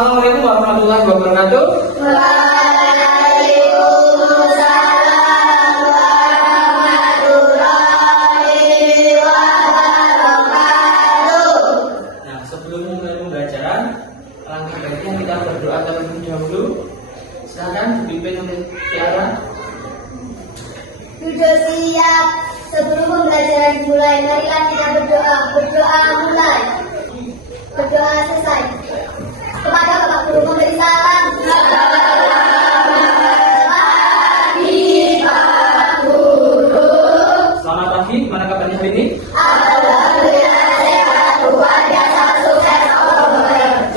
Assalamualaikum warahmatullahi wabarakatuh. Waalaikumsalam warahmatullahi wabarakatuh. Nah, sebelum mulai pembelajaran, alangkah baiknya kita berdoa terlebih dahulu. Silakan dipimpin oleh Tiara. Sudah siap. Sebelum pembelajaran dimulai, marilah kita berdoa. Berdoa mulai. Berdoa selesai. Kepada Bapak Guru memberi salam. Selamat pagi, mana kabarnya hari ini? Alhamdulillah sehat, luar biasa, sukses.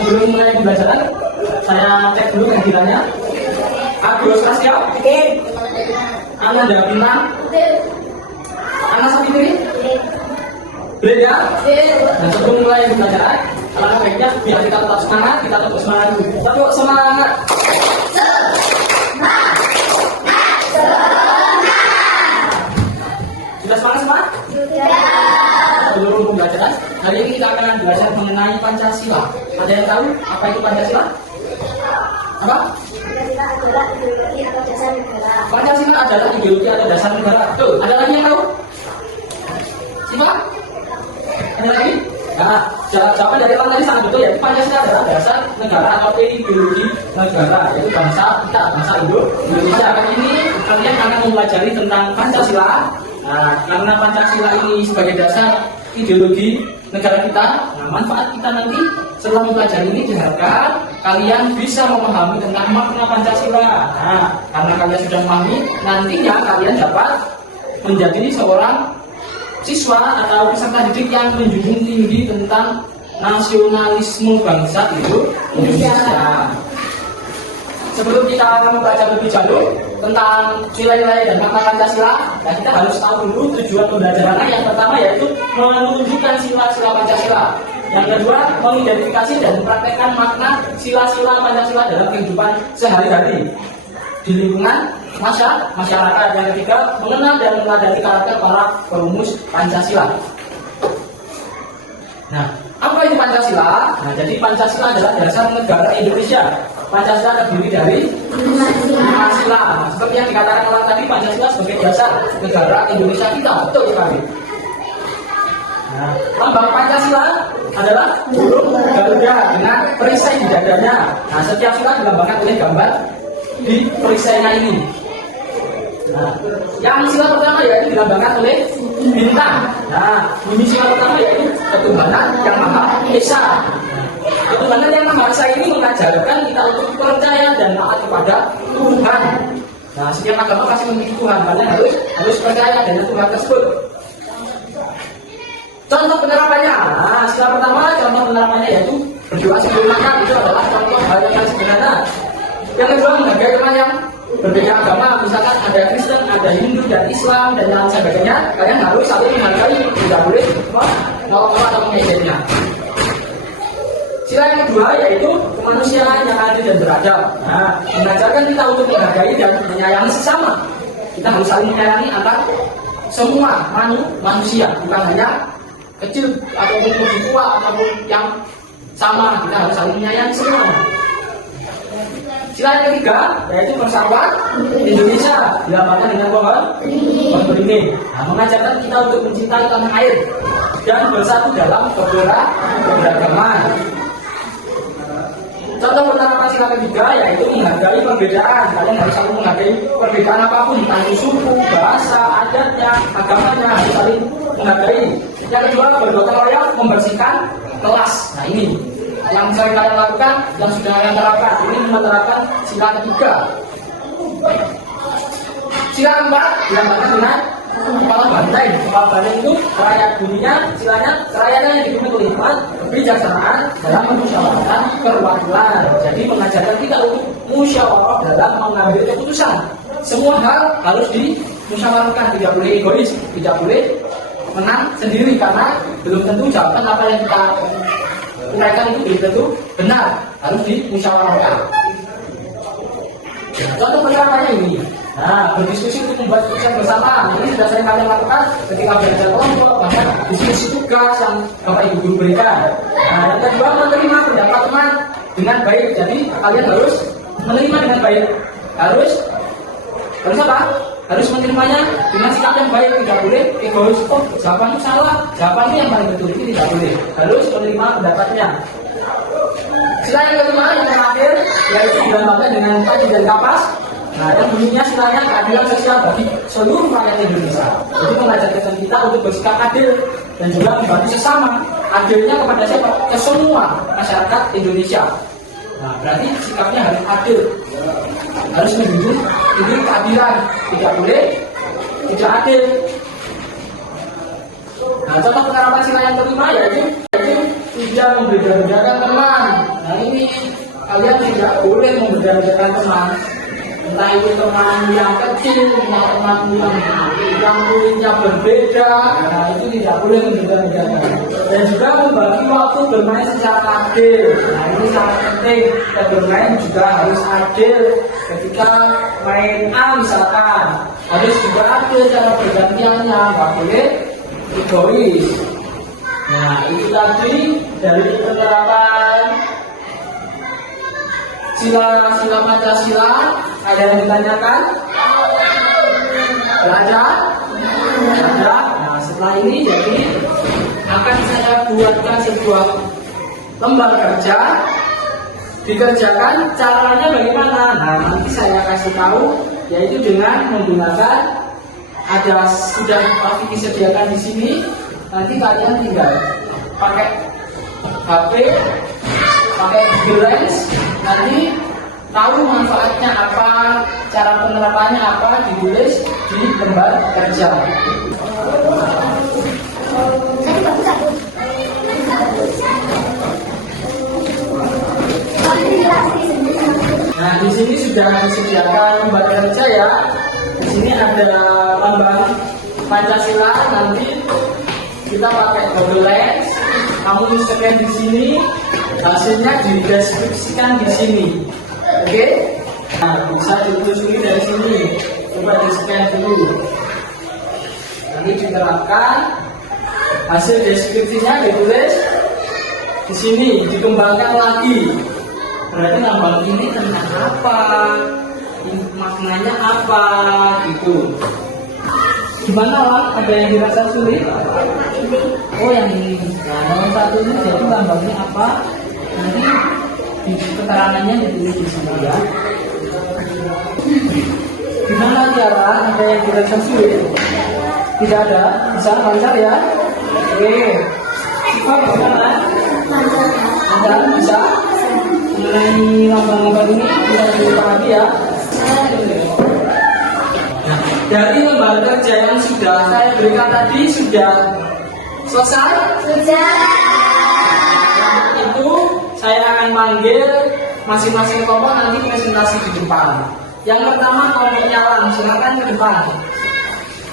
Sebelum mulai pembelajaran, saya cek dulu kehadirannya. Agus Rasya, Ananda Bintang, Ana Sapitri, Breda. Nah, sebelum mulai pembelajaran, alangkah baiknya biar kita tetap semangat, kita tetap semangat dulu. Tetap semangat. Sudah semangat semua? Sebelum pembelajaran, hari ini kita akan belajar mengenai Pancasila. Ada yang tahu apa itu Pancasila? Apa? Pancasila adalah ideologi atau dasar negara. Pancasila adalah ideologi atau dasar negara. Tuh, ada lagi yang tahu? Siapa? Ada lagi? Nah, jawaban dari orang tadi sangat betul, yaitu Pancasila adalah dasar negara atau ideologi negara, yaitu bangsa kita, bangsa Indonesia. Kali ini kalian akan mempelajari tentang Pancasila. Nah, karena Pancasila ini sebagai dasar ideologi negara kita, nah, manfaat kita nanti setelah mempelajari ini diharapkan kalian bisa memahami tentang makna Pancasila. Nah, karena kalian sudah memahami, nantinya kalian dapat menjadi seorang siswa atau peserta didik yang menjunjung tinggi tentang nasionalisme bangsa itu Indonesia. Sebelum kita membaca lebih jauh tentang nilai-nilai dan makna Pancasila, nah kita harus tahu dulu tujuan pembelajarannya. Yang pertama yaitu menunjukkan sila-sila Pancasila. Yang kedua, mengidentifikasi dan mempraktekkan makna sila-sila Pancasila dalam kehidupan sehari-hari di lingkungan masyarakat. Yang ketiga, mengenal dan meneladani karakter para perumus Pancasila. Nah, apa itu Pancasila? Nah, jadi Pancasila adalah dasar negara Indonesia. Pancasila terdiri dari 5 sila. Nah, seperti yang dikatakan orang tadi, Pancasila sebagai dasar negara Indonesia kita. Betul sekali. Nah, lambang Pancasila adalah burung Garuda dengan perisai di dadanya. Nah, setiap sila dilambangkan oleh gambar di perisainya ini. Nah, yang sila pertama yaitu dilambangkan oleh bintang. Nah, bunyi sila pertama yaitu ketuhanan yang Maha Esa. Ketuhanan yang Maha Esa ini mengajarkan kita untuk percaya dan taat kepada Tuhan. Nah, setiap agama pasti memiliki Tuhan, kalian harus percaya dengan Tuhan tersebut. Contoh penerapannya, nah, sila pertama contoh penerapannya yaitu berdoa sebelum makan. Itu adalah contoh hal yang sederhana. Yang kedua, menghargai teman yang berbeda agama, misalkan ada Kristen, ada Hindu dan Islam dan lain sebagainya. Kalian harus saling menghargai, tidak boleh ngomong atau mengejeknya. Sila yang kedua yaitu kemanusiaan yang adil dan beradab. Nah, mengajarkan kita untuk menghargai dan menyayangi sesama. Kita harus saling menyayangi antar semua manusia, bukan hanya kecil ataupun lebih tua ataupun yang sama. Kita harus saling menyayangi semuanya. Sila yang ketiga yaitu persatuan Indonesia, dilambangkan dengan pohon beringin. Nah, mengajarkan kita untuk mencintai tanah air dan bersatu dalam keberagaman. Contoh penerapan sila ketiga yaitu menghargai perbedaan. Kalian harus saling menghargai perbedaan apapun, entah itu suku, bahasa, adatnya, agamanya, harus saling menghargai. Yang kedua, bergotong royong membersihkan kelas. Nah, ini yang sering kalian lakukan, yang sudah kalian terapkan. Ini menerapkan sila ketiga. Sila keempat dilambangkan dengan kepala banteng. Kepala banteng itu rakyat bunyinya, silanya kerakyatan yang dipimpin oleh hikmat, kebijaksanaan dalam memusyawarahkan perwakilan. Jadi mengajarkan kita untuk musyawarah dalam mengambil keputusan. Semua hal harus dimusyawarahkan, tidak boleh egois, tidak boleh menang sendiri karena belum tentu jawaban apa yang kita uraikan itu belum tentu benar, harus dimusyawarahkan. Contoh penerapannya ini. Nah, berdiskusi untuk membuat keputusan bersama. Ini sudah sering kalian lakukan ketika belajar kelompok, bahkan diskusi tugas yang Bapak Ibu guru berikan. Nah, yang kedua, menerima pendapat teman dengan baik. Jadi kalian harus menerima dengan baik. Harus apa? Harus menerimanya dengan sikap yang baik. Tidak boleh egois. Oh, jawabannya salah, jawabannya yang paling betul. Ini tidak boleh. Harus menerima pendapatnya. Sila yang kelima, yang terakhir, yaitu dilambangkan dengan tadi dan kapas. Nah, yang bunyinya silanya keadilan sosial bagi seluruh rakyat Indonesia. Jadi mengajarkan kita untuk bersikap adil dan juga membantu sesama. Adilnya kepada siapa? Ke semua masyarakat Indonesia. Nah, berarti sikapnya harus adil, harus menjunjung tinggi keadilan, tidak boleh tidak adil. Nah, contoh penerapan sila yang kelima yaitu tidak membeda-bedakan teman. Nah, ini kalian tidak boleh membeda-bedakan teman. Entah itu teman yang kecil, teman yang kulitnya berbeda. Nah, itu tidak boleh membeda-bedakan. Dan juga membagi waktu bermain secara adil. Nah, ini sangat penting. Dan bermain juga harus adil. Ketika main A misalkan, harus juga adil cara bergantiannya. Nggak boleh egois. Nah, itu tadi dari penerapan sila Pancasila. Ada yang ditanyakan? Belajar? Nah, setelah ini jadi akan saya buatkan sebuah lembar kerja, dikerjakan caranya bagaimana. Nah, nanti saya kasih tahu, yaitu dengan menggunakan sudah pasti disediakan di sini. Nanti kalian tinggal pakai HP, pakai Google Lens, nanti tahu manfaatnya apa, cara penerapannya apa, ditulis di lembar kerja. Nah, di sini sudah disediakan lembar kerja ya. Di sini ada lambang Pancasila. Nanti kita pakai Google Lens, kamu scan di sini, hasilnya dideskripsikan di sini. Oke? Nah, bisa ditelusuri dari sini. Coba di scan dulu. Nanti diterapkan, hasil deskripsinya ditulis di sini, dikembangkan lagi. Berarti lambang ini tentang apa? Maknanya apa? Gitu. Gimana lah? Ada yang dirasa sulit? Oh, yang ini. Nah, nomor satu ini jadi lambangnya apa? Nanti di keterangannya ditulis di sini ya. Gimana Tiara? Ada yang dirasa sulit? Tidak ada? Bisa lancar ya? Oke. Sifat gimana? Lancar? Bisa? Mengenai lambang-lambang ini bisa dipahami ya. Nah, dari lembar kerja yang sudah saya berikan tadi sudah selesai? Sudah. Itu saya akan panggil masing-masing kelompok nanti presentasi di depan. Yang pertama kelompok nyalang, silakan ke depan.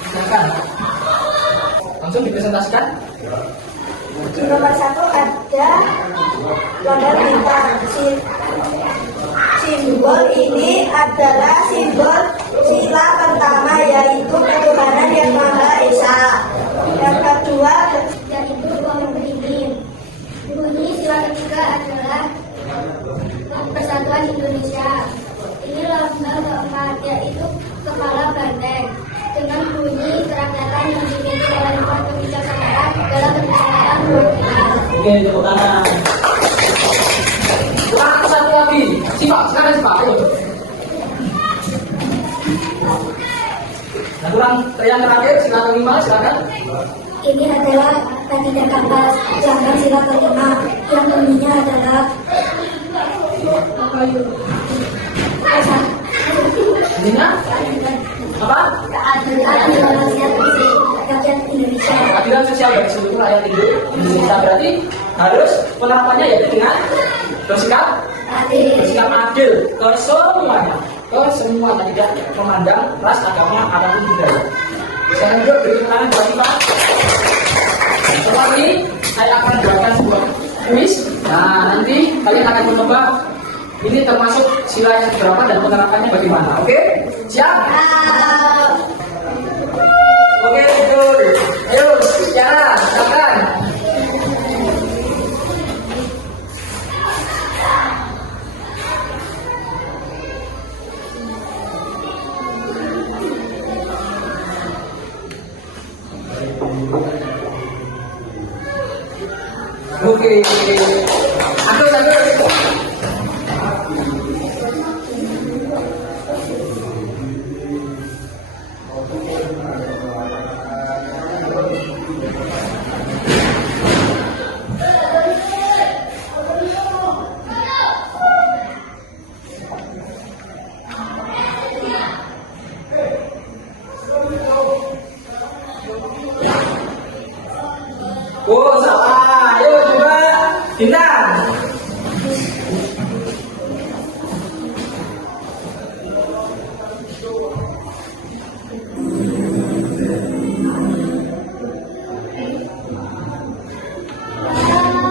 Silakan. Langsung dipresentasikan. Di nomor 1 ada lambang bintang. Simbol ini adalah simbol sila pertama, yaitu ketuhanan yang Maha Esa. Yang kedua yaitu uang berizin. Bunyi sila ketiga adalah Persatuan Indonesia. Ini lambang keempat, yaitu kepala banteng dengan bunyi kerakyatan yang dimiliki oleh umat kebijaksanaan dalam penyelenggaraan perwakilan. Oke, tepuk tangan. Kurang satu lagi. Simak, sekarang simak. Ayo. Nah, kurang yang terakhir, sila kelima, silakan. Ini adalah tanda kapas lambang sila kelima yang bunyinya adalah Bunyinya apa? keadilan rakyat Indonesia. Keadilan sosial bagi seluruh rakyat Indonesia. Berarti harus penerapannya yaitu dengan bersikap adil ke semuanya, tidak memandang ras, agama, apapun budaya. Saya lanjut beri tangan buat kita. Setelah ini saya akan buatkan sebuah kuis. Nah, nanti kalian akan mencoba ini termasuk sila yang berapa dan penerapannya bagaimana. Oke? Siap? Oke, betul. Ayo, Tiara, silakan. Oke. Aku. Oh, salah. Ayo coba. Bintang.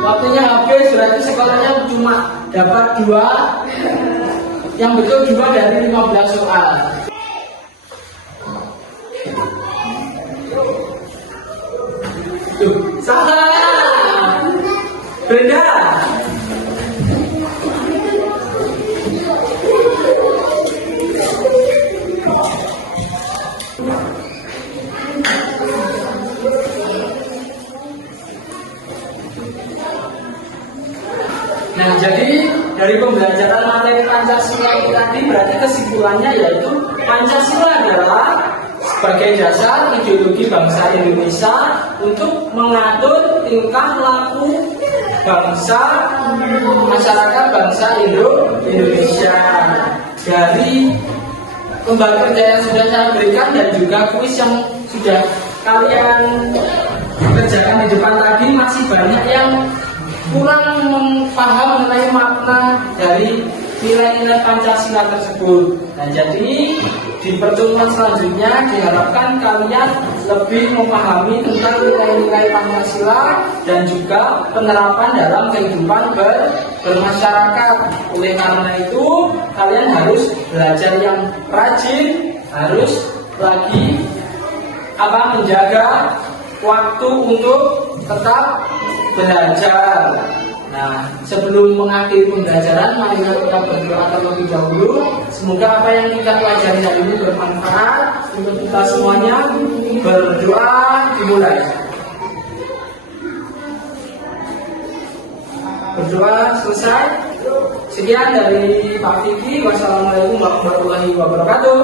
Waktunya habis, berarti sekolahnya cuma dapat 2. Yang betul 2 dari 15 soal. Tuh, salah. Brenda. Nah, jadi dari pembelajaran materi Pancasila ini tadi berarti kesimpulannya yaitu Pancasila adalah sebagai dasar ideologi bangsa Indonesia untuk mengatur tingkah laku bangsa masyarakat bangsa Indonesia. Dari lembaga kerja yang sudah saya berikan dan juga kuis yang sudah kalian kerjakan di depan tadi, masih banyak yang kurang paham mengenai makna dari nilai-nilai Pancasila tersebut. Nah, jadi di pertemuan selanjutnya diharapkan kalian lebih memahami tentang nilai-nilai Pancasila dan juga penerapan dalam kehidupan bermasyarakat. Oleh karena itu, kalian harus belajar yang rajin, harus lagi menjaga waktu untuk tetap belajar. Nah, sebelum mengakhiri pembelajaran, mari kita berdoa terlebih dahulu. Semoga apa yang kita pelajari hari ini bermanfaat untuk kita semuanya. Berdoa dimulai. Berdoa selesai. Sekian dari Pak Fikri. Wassalamualaikum warahmatullahi wabarakatuh.